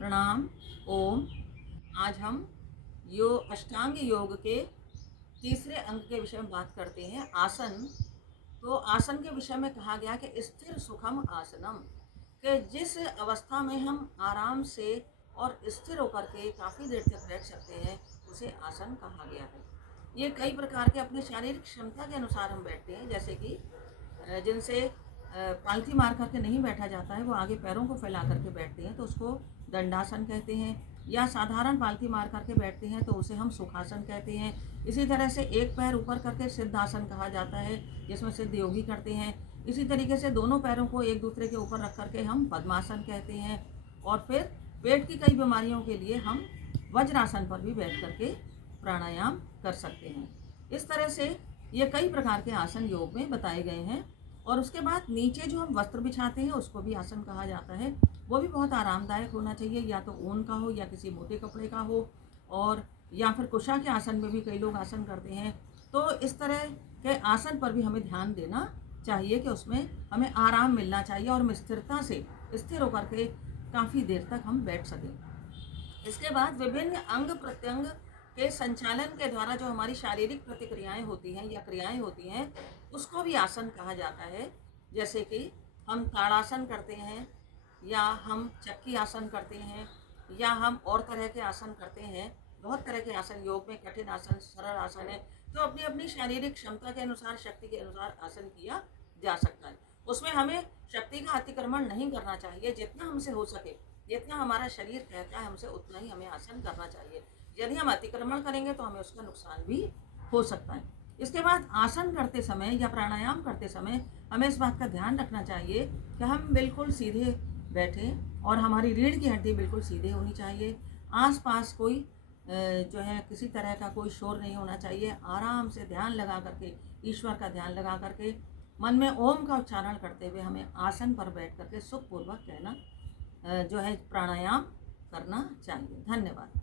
प्रणाम। ओम। आज हम अष्टांग योग के तीसरे अंग के विषय में बात करते हैं, आसन। तो आसन के विषय में कहा गया कि स्थिर सुखम आसनम, कि जिस अवस्था में हम आराम से और स्थिर होकर के काफ़ी देर तक बैठ सकते हैं उसे आसन कहा गया है। ये कई प्रकार के अपने शारीरिक क्षमता के अनुसार हम बैठते हैं, जैसे कि जिनसे पालथी मार करके नहीं बैठा जाता है, वो आगे पैरों को फैला करके बैठते हैं तो उसको दंडासन कहते हैं, या साधारण पालथी मार करके बैठते हैं तो उसे हम सुखासन कहते हैं। इसी तरह से एक पैर ऊपर करके सिद्धासन कहा जाता है, जिसमें सिद्ध योगी करते हैं। इसी तरीके से दोनों पैरों को एक दूसरे के ऊपर रख करके हम पद्मासन कहते हैं। और फिर पेट की कई बीमारियों के लिए हम वज्रासन पर भी बैठ करके प्राणायाम कर सकते हैं। इस तरह से ये कई प्रकार के आसन योग में बताए गए हैं। और उसके बाद नीचे जो हम वस्त्र बिछाते हैं उसको भी आसन कहा जाता है। वो भी बहुत आरामदायक होना चाहिए, या तो ऊन का हो या किसी मोटे कपड़े का हो, और या फिर कुशा के आसन में भी कई लोग आसन करते हैं। तो इस तरह के आसन पर भी हमें ध्यान देना चाहिए कि उसमें हमें आराम मिलना चाहिए और हम स्थिरता से स्थिर होकर के काफ़ी देर तक हम बैठ सकें। इसके बाद विभिन्न अंग प्रत्यंग के संचालन के द्वारा जो हमारी शारीरिक प्रतिक्रियाएं होती हैं या क्रियाएं होती हैं, उसको भी आसन कहा जाता है। जैसे कि हम ताड़ासन करते हैं, या हम चक्की आसन करते हैं, या हम और तरह के आसन करते हैं। बहुत तरह के आसन योग में, कठिन आसन, सरल आसन है। तो अपनी अपनी शारीरिक क्षमता के अनुसार, शक्ति के अनुसार आसन किया जा सकता है। उसमें हमें शक्ति का अतिक्रमण नहीं करना चाहिए। जितना हमसे हो सके, जितना हमारा शरीर कहता है हमसे, उतना ही हमें आसन करना चाहिए। यदि हम अतिक्रमण करेंगे तो हमें उसका नुकसान भी हो सकता है। इसके बाद आसन करते समय या प्राणायाम करते समय हमें इस बात का ध्यान रखना चाहिए कि हम बिल्कुल सीधे बैठें और हमारी रीढ़ की हड्डी बिल्कुल सीधे होनी चाहिए। आसपास कोई जो है किसी तरह का कोई शोर नहीं होना चाहिए। आराम से ध्यान लगा करके, ईश्वर का ध्यान लगा करके, मन में ओम का उच्चारण करते हुए हमें आसन पर बैठ करके सुखपूर्वक कहना जो है प्राणायाम करना चाहिए। धन्यवाद।